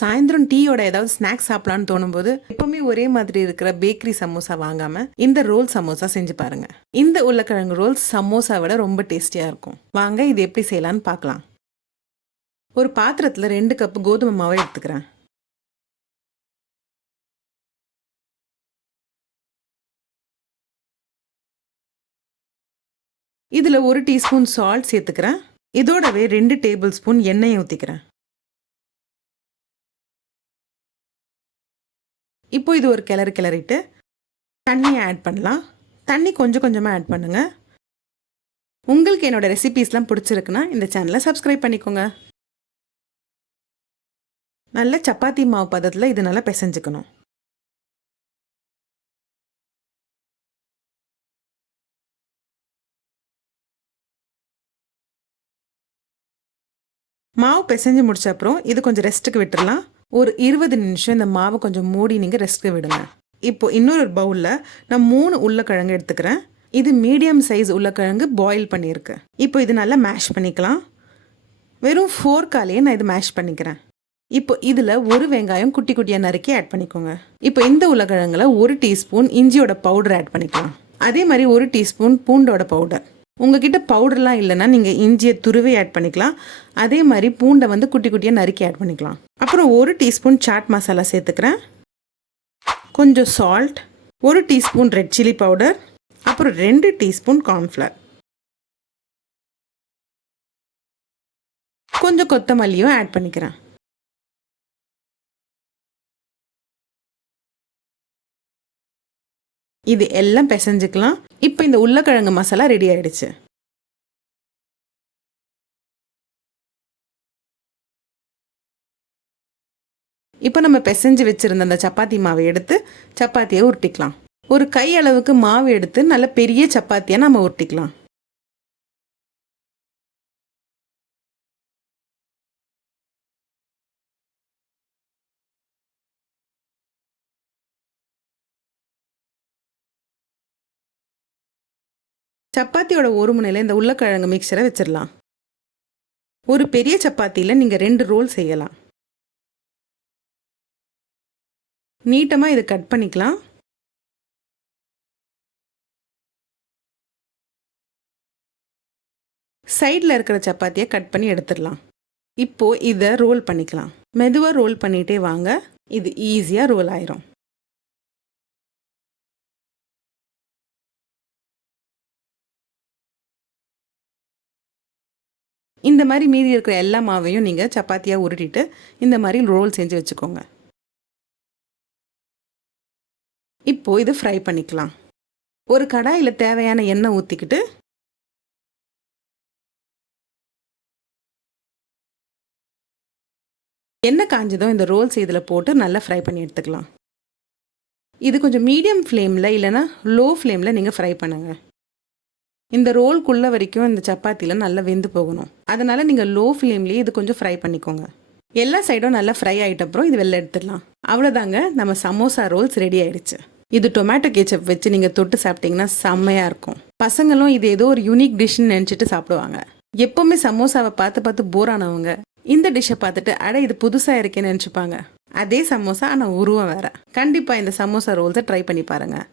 சாயந்தரம் டீயோட ஏதாவது ஸ்நாக்ஸ் சாப்பிடலாம்னு தோணும்போது எப்பவுமே ஒரே மாதிரி இருக்கிற பேக்கரி சமோசா வாங்காம இந்த ரோல் சமோசா செஞ்சு பாருங்க. இந்த உருளைக்கிழங்கு ரோல் சமோசா விட ரொம்ப டேஸ்டியா இருக்கும். வாங்க இது எப்படி செய்யலாம்னு பார்க்கலாம். ஒரு பாத்திரத்தில் ரெண்டு கப் கோதுமை மாவை எடுத்துக்கிறேன். இதில் ஒரு டீஸ்பூன் சால்ட் சேர்த்துக்கிறேன். இதோடவே ரெண்டு டேபிள் ஸ்பூன் எண்ணெயை ஊற்றிக்கிறேன் இப்போ இது ஒரு கிளறு கிளறிட்டு தண்ணியை ஆட் பண்ணலாம். தண்ணி கொஞ்சம் கொஞ்சமாக ஆட் பண்ணுங்கள் உங்களுக்கு என்னோட ரெசிபீஸ்லாம் பிடிச்சிருக்குன்னா இந்த சேனலை சப்ஸ்கிரைப் பண்ணிக்கோங்க. நல்ல சப்பாத்தி மாவு பதத்தில் இது நல்லா பிசைஞ்சுக்கணும். மாவு பிசைஞ்சு முடிச்ச அப்புறம் இது கொஞ்சம் ரெஸ்ட்டுக்கு விட்டுடலாம் ஒரு இருபது நிமிஷம் இந்த மாவை கொஞ்சம் மூடி நீங்கள் ரெஸ்ட்டுக்கு விடுங்க. இப்போ இன்னொரு பவுலில் நான் மூணு உருளைக்கிழங்கு எடுத்துக்கிறேன். இது மீடியம் சைஸ் உருளைக்கிழங்கு பாயில் பண்ணியிருக்கேன் இப்போ இது நல்லா மேஷ் பண்ணிக்கலாம். வெறும் ஃபோர்க்காலேயே நான் இது மேஷ் பண்ணிக்கிறேன். இப்போ இதில் ஒரு வெங்காயம் குட்டி குட்டியாக நறுக்கி ஆட் பண்ணிக்கோங்க. இப்போ இந்த உருளைக்கிழங்குல ஒரு டீஸ்பூன் இஞ்சியோட பவுடர் ஆட் பண்ணிக்கலாம். அதே மாதிரி ஒரு டீஸ்பூன் பூண்டோட பவுடர் உங்ககிட்ட பவுடர்லாம் இல்லைன்னா நீங்கள் இஞ்சியை துருவி ஆட் பண்ணிக்கலாம். அதே மாதிரி பூண்டை வந்து குட்டி குட்டியாக நறுக்கி ஆட் பண்ணிக்கலாம். அப்புறம் ஒரு டீஸ்பூன் சாட் மசாலா சேர்த்துக்கிறேன். கொஞ்சம் சால்ட் ஒரு டீஸ்பூன் ரெட் சில்லி பவுடர் அப்புறம் ரெண்டு டீஸ்பூன் கார்ன்ஃப்ளவர் கொஞ்சம் கொத்தமல்லியும் ஆட் பண்ணிக்கிறேன். இது எல்லாம் பிசைஞ்சுக்கலாம். இப்போ இந்த உருளைக்கிழங்கு மசாலா ரெடி ஆயிடுச்சு. இப்போ நம்ம பிசைஞ்சு வச்சுருந்த அந்த சப்பாத்தி மாவை எடுத்து சப்பாத்தியை உருட்டிக்கலாம். ஒரு கை அளவுக்கு மாவு எடுத்து நல்ல பெரிய சப்பாத்தியாக நம்ம உருட்டிக்கலாம். சப்பாத்தியோட ஒரு முனையில் இந்த உருளைக்கிழங்கு மிக்சரை வச்சிடலாம் ஒரு பெரிய சப்பாத்தியில் நீங்கள் ரெண்டு ரோல் செய்யலாம். நீட்டமாக இதை கட் பண்ணிக்கலாம். சைடில் இருக்கிற சப்பாத்தியை கட் பண்ணி எடுத்துடலாம் இப்போது இதை ரோல் பண்ணிக்கலாம். மெதுவாக ரோல் பண்ணிகிட்டே வாங்க. இது ஈஸியாக ரோல் ஆயிரும். இந்த மாதிரி மீதி இருக்கிற எல்லா மாவையும் நீங்கள் சப்பாத்தியாக உருட்டிட்டு இந்த மாதிரி ரோல் செஞ்சு வச்சுக்கோங்க. இப்போது இதை ஃப்ரை பண்ணிக்கலாம். ஒரு கடாயில் தேவையான எண்ணெய் ஊற்றிக்கிட்டு எண்ணெய் காஞ்சதும் இந்த ரோல்ஸ் இதில் போட்டு நல்லா ஃப்ரை பண்ணி எடுத்துக்கலாம். இது கொஞ்சம் மீடியம் ஃப்ளேமில் இல்லைன்னா லோ ஃப்ளேமில் நீங்கள் ஃப்ரை பண்ணுங்கள் இந்த ரோல்குள்ளே வரைக்கும் இந்த சப்பாத்தியில் நல்லா வெந்து போகணும். அதனால் நீங்கள் லோ ஃப்ளேம்லேயே இது கொஞ்சம் ஃப்ரை பண்ணிக்கோங்க. எல்லா சைடும் நல்லா ஃப்ரை ஆகிட்ட அப்புறம் இது வெளில எடுத்துடலாம். அவ்வளோதாங்க நம்ம சமோசா ரோல்ஸ் ரெடி ஆயிடுச்சு. இது டொமேட்டோ கேச்சப் வச்சு நீங்கள் தொட்டு சாப்பிட்டீங்கன்னா செம்மையாக இருக்கும். பசங்களும் இது ஏதோ ஒரு யூனிக் டிஷ்னு நினச்சிட்டு சாப்பிடுவாங்க. எப்போவுமே சமோசாவை பார்த்து பார்த்து போர் ஆனவங்க இந்த டிஷ்ஷை பார்த்துட்டு அட இது புதுசாக இருக்கேன்னு நினச்சிப்பாங்க. அதே சமோசா ஆனால் உருவம் வேற. கண்டிப்பாக இந்த சமோசா ரோல்ஸை ட்ரை பண்ணி பாருங்கள்